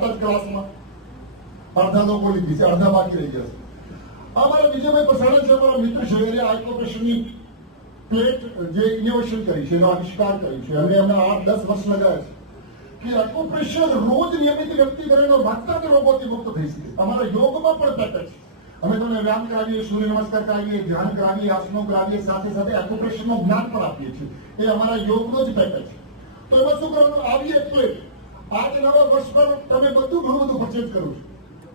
આવતા જ ક્લાસમાં અડધા લોકો લીધી છે, અડધા બાકી રહી ગયા છે. અમારા વિજયભાઈ પસાણા છે, અમારા મિત્ર છે, એને આઈકોપેશનની પ્લેટ જે ઇનોવેશન કરી છે, એનો આવિષ્કાર કર્યો છે અને એમના 8-10 વર્ષ લગાવ્યા છે કે એક્યુપ્રેશર રોજ નિયમિત વ્યક્તિ કરે તો વાસ્તવિક રોગોથી મુક્ત થઈ શકે. અમારા યોગમાં પણ પેકેજ છે. અમે તમને વ્યાયામ કરાવીએ, સૂર્ય નમસ્કાર કરાવીએ, ધ્યાન કરાવીએ, આસનો કરાવીએ, સાથે સાથે એક્યુપ્રેશરનું જ્ઞાન પણ આપીએ છીએ. એ અમારા યોગનો જ પેકેજ છે. તો એમાં શું કરવાનું, આવી એક પ્લેટ આજ નવા વર્ષ પર તમે બધું ઘણું બધું પરચેઝ કરો છો.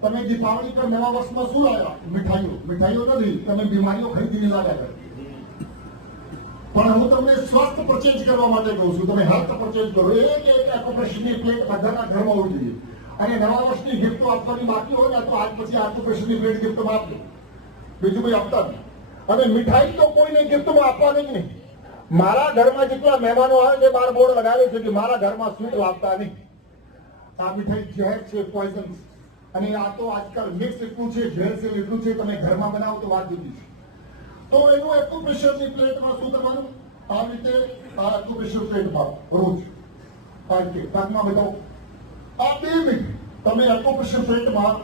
તમે દીપાવલી પર નવા વર્ષમાં શું લાવ્યા? મીઠાઈઓ નથી, તમે બીમારીઓ ખરીદીને લાવ્યા કરો. પણ હું તમને સ્વાસ્થ્ય પરચેજ કરવા માટે કહું છું. તમે હેલ્થ પરચેજ કરો. એક એક્યુપ્રેશરની પ્લેટ બધાના ઘરમાં હોવી જોઈએ. અને નવા વર્ષની ગિફ્ટો આપવાની બાકી હોય ને તો આજ પછી એક્યુપ્રેશરની પ્લેટ ગિફ્ટમાં આપજો, બીજું કોઈ આપતા નહીં. અને મીઠાઈ તો કોઈને ગિફ્ટમાં આપવાની જ નહીં. મારા ઘરમાં જેટલા મહેમાનો આવે છે, બાર બોર્ડ લગાવે છે કે મારા ઘરમાં સ્વીટ લાવતા નહીં. આ મીઠાઈ ઝેર છે, પોઈઝન. અને આ તો આજકાલ મિક્સ એટલું છે, ભેળસેળ એટલું છે, તમે ઘરમાં બનાવો તો વાત જુદી છે. તો એનું એક્યુપ્રેશરની પ્લેટમાં શું કરવાનું, આ રીતે આ એક્યુપ્રેશર પ્લેટમાં રોજ પગમાં બતાવો. આ 2 મિનિટ તમે એક્યુપ્રેશર પ્લેટમાં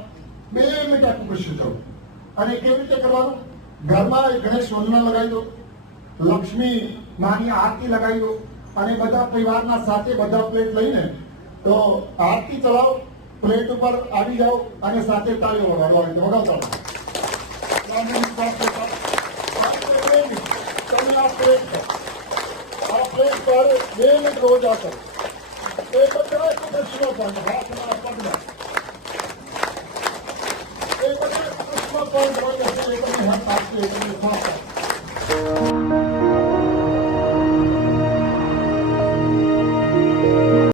2 મિનિટ એક્યુપ્રેશર કરો. અને કેવી રીતે કરવાનું, ઘરમાં એક ગણેશ વંદના લગાવી દો, લક્ષ્મી માની આરતી લગાવી દો અને બધા પરિવારના સાથે બધા પ્લેટ લઈને તો આરતી ચલાવો, પ્લેટ ઉપર આવી જાઓ અને સાથે તાળીઓ વગાડવાની વગાડતા તમે આ પ્લેટ પર 2 મિનિટ રોજ આ કરો. એ બધા એક્યુપ્રેશર પણ હાથના પગના એ બધા એક્યુપ્રેશર પણ હોય છે. એ તમે હાથ આપશે, એ તમે